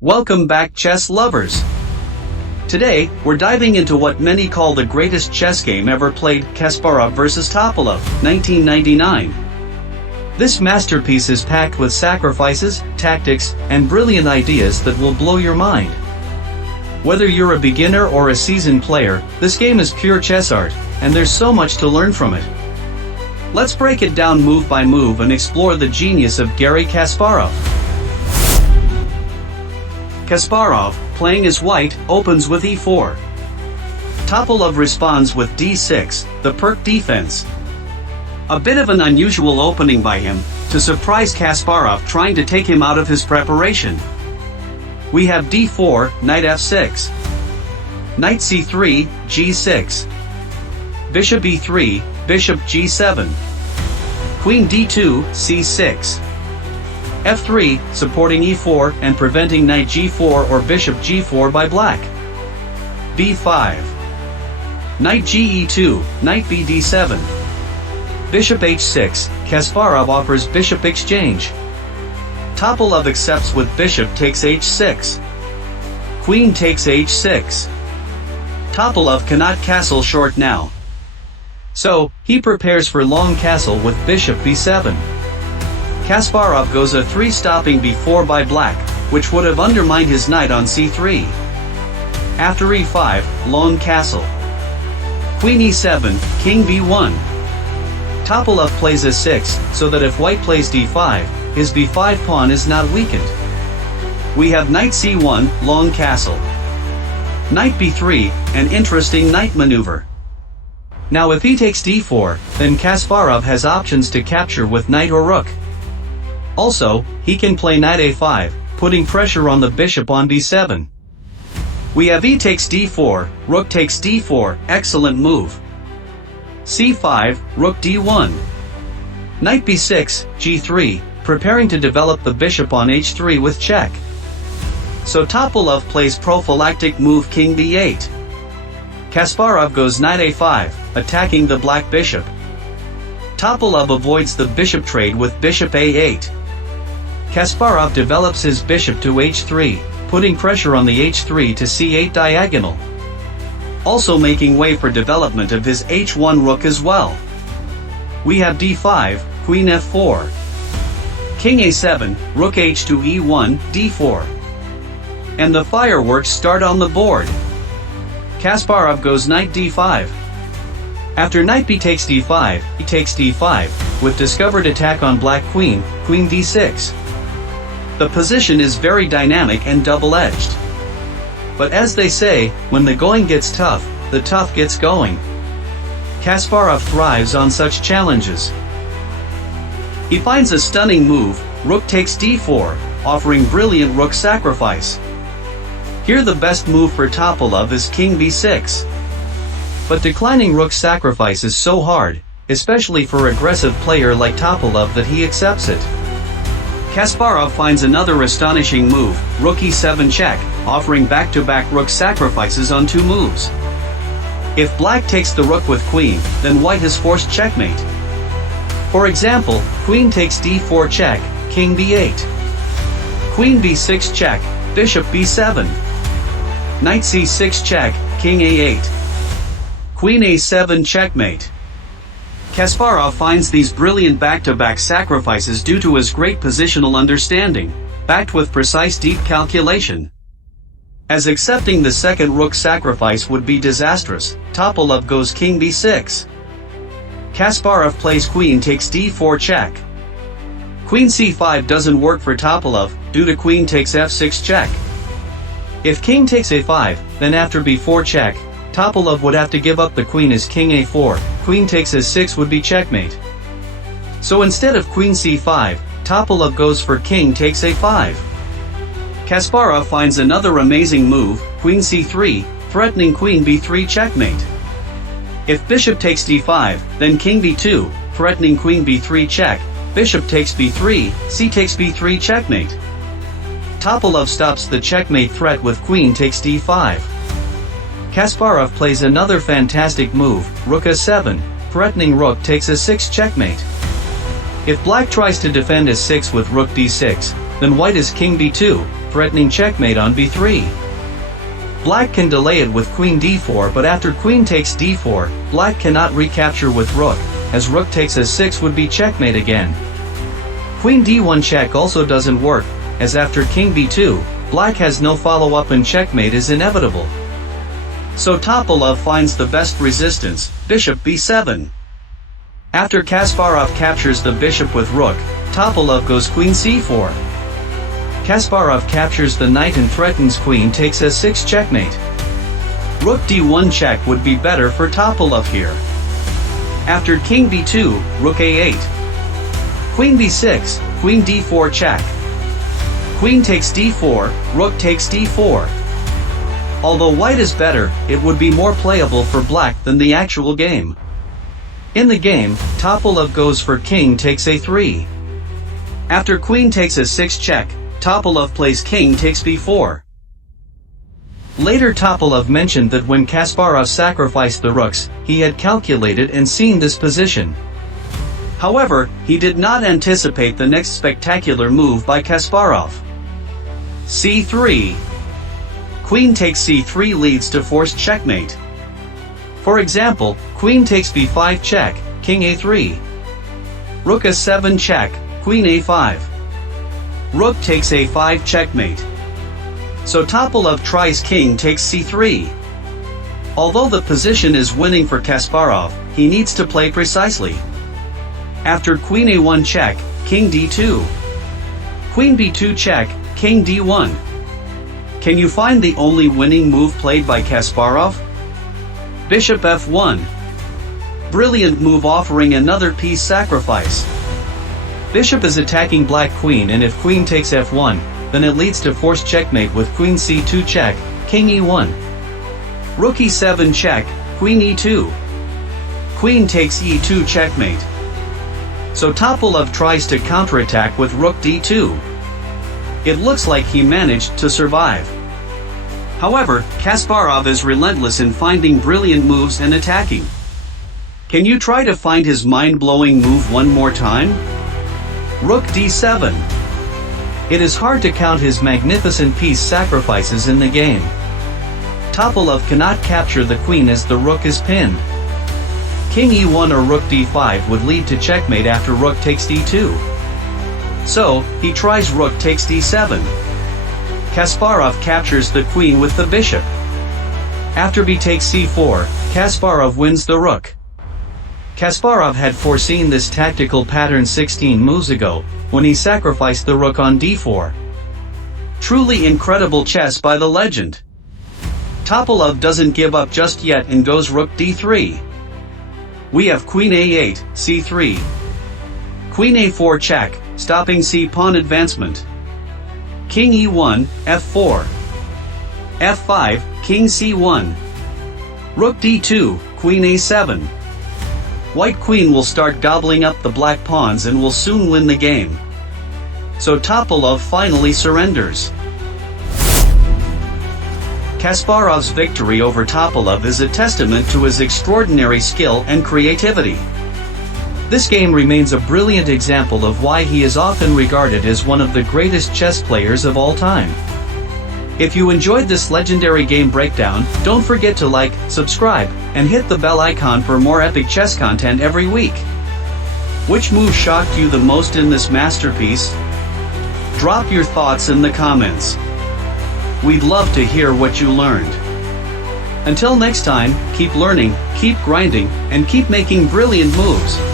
Welcome back, chess lovers! Today, we're diving into what many call the greatest chess game ever played, Kasparov vs Topalov, 1999. This masterpiece is packed with sacrifices, tactics, and brilliant ideas that will blow your mind. Whether you're a beginner or a seasoned player, this game is pure chess art, and there's so much to learn from it. Let's break it down move by move and explore the genius of Garry Kasparov. Kasparov, playing as white, opens with e4. Topalov responds with d6, the perk defense. A bit of an unusual opening by him, to surprise Kasparov trying to take him out of his preparation. We have d4, knight f6. Knight c3, g6. Bishop e3, bishop g7. Queen d2, c6. f3, supporting e4 and preventing knight g4 or bishop g4 by black. b5. Knight ge2, knight bd7. Bishop h6, Kasparov offers bishop exchange. Topalov accepts with bishop takes h6. Queen takes h6. Topalov cannot castle short now. So, he prepares for long castle with bishop b7. Kasparov goes a 3 stopping b4 by black, which would have undermined his knight on c3. After e5, long castle. Queen e7, king b1. Topalov plays a6, so that if white plays d5, his b5 pawn is not weakened. We have knight c1, long castle. Knight b3, an interesting knight maneuver. Now if he takes d4, then Kasparov has options to capture with knight or rook. Also, he can play knight a5, putting pressure on the bishop on b7. We have e takes d4, rook takes d4, excellent move. c5, rook d1. Knight b6, g3, preparing to develop the bishop on h3 with check. So Topalov plays prophylactic move king b8. Kasparov goes knight a5, attacking the black bishop. Topalov avoids the bishop trade with bishop a8. Kasparov develops his bishop to h3, putting pressure on the h3 to c8 diagonal. Also making way for development of his h1 rook as well. We have d5, queen f4. King a7, rook h2 e1, d4. And the fireworks start on the board. Kasparov goes knight d5. After knight b takes d5, he takes d5, with discovered attack on black queen, queen d6. The position is very dynamic and double-edged. But as they say, when the going gets tough, the tough gets going. Kasparov thrives on such challenges. He finds a stunning move, rook takes d4, offering brilliant rook sacrifice. Here the best move for Topalov is king b6. But declining rook sacrifice is so hard, especially for aggressive player like Topalov, that he accepts it. Kasparov finds another astonishing move, rook e7 check, offering back-to-back rook sacrifices on 2 moves. If black takes the rook with queen, then white has forced checkmate. For example, queen takes d4 check, king b8. Queen b6 check, bishop b7. Knight c6 check, king a8. Queen a7 checkmate. Kasparov finds these brilliant back-to-back sacrifices due to his great positional understanding, backed with precise deep calculation. As accepting the second rook sacrifice would be disastrous, Topalov goes king b6. Kasparov plays queen takes d4 check. Queen c5 doesn't work for Topalov, due to queen takes f6 check. If king takes a5, then after b4 check, Topalov would have to give up the queen as king a4, queen takes a6 would be checkmate. So instead of queen c5, Topalov goes for king takes a5. Kasparov finds another amazing move, queen c3, threatening queen b3 checkmate. If bishop takes d5, then king b2, threatening queen b3 check, bishop takes b3, c takes b3 checkmate. Topalov stops the checkmate threat with queen takes d5. Kasparov plays another fantastic move, rook a7, threatening rook takes a6 checkmate. If black tries to defend a6 with rook d6, then white is king b2, threatening checkmate on b3. Black can delay it with queen d4, but after queen takes d4, black cannot recapture with rook, as rook takes a6 would be checkmate again. Queen d1 check also doesn't work, as after king b2, black has no follow-up and checkmate is inevitable. So Topalov finds the best resistance, bishop b7. After Kasparov captures the bishop with rook, Topalov goes queen c4. Kasparov captures the knight and threatens queen takes a6 checkmate. Rook d1 check would be better for Topalov here. After king b2, rook a8. Queen b6, queen d4 check. Queen takes d4, rook takes d4. Although white is better, it would be more playable for black than the actual game. In the game, Topalov goes for king takes a3. After queen takes a6 check, Topalov plays king takes b4. Later Topalov mentioned that when Kasparov sacrificed the rooks, he had calculated and seen this position. However, he did not anticipate the next spectacular move by Kasparov. c3. Queen takes c3 leads to forced checkmate. For example, queen takes b5 check, king a3. Rook a7 check, queen a5. Rook takes a5 checkmate. So Topalov tries king takes c3. Although the position is winning for Kasparov, he needs to play precisely. After queen a1 check, king d2. Queen b2 check, king d1. Can you find the only winning move played by Kasparov? Bishop f1. Brilliant move offering another piece sacrifice. Bishop is attacking black queen, and if queen takes f1, then it leads to forced checkmate with queen c2 check, king e1. Rook e7 check, queen e2. Queen takes e2 checkmate. So Topalov tries to counterattack with rook d2. It looks like he managed to survive. However, Kasparov is relentless in finding brilliant moves and attacking. Can you try to find his mind-blowing move one more time? Rook d7. It is hard to count his magnificent piece sacrifices in the game. Topalov cannot capture the queen as the rook is pinned. King e1 or rook d5 would lead to checkmate after rook takes d2. So, he tries rook takes d7. Kasparov captures the queen with the bishop. After b takes c4, Kasparov wins the rook. Kasparov had foreseen this tactical pattern 16 moves ago, when he sacrificed the rook on d4. Truly incredible chess by the legend. Topalov doesn't give up just yet and goes rook d3. We have queen a8, c3. Queen a4 check, stopping c-pawn advancement. King e1, f4. f5, king c1. Rook d2, queen a7. White queen will start gobbling up the black pawns and will soon win the game. So Topalov finally surrenders. Kasparov's victory over Topalov is a testament to his extraordinary skill and creativity. This game remains a brilliant example of why he is often regarded as one of the greatest chess players of all time. If you enjoyed this legendary game breakdown, don't forget to like, subscribe, and hit the bell icon for more epic chess content every week. Which move shocked you the most in this masterpiece? Drop your thoughts in the comments. We'd love to hear what you learned. Until next time, keep learning, keep grinding, and keep making brilliant moves.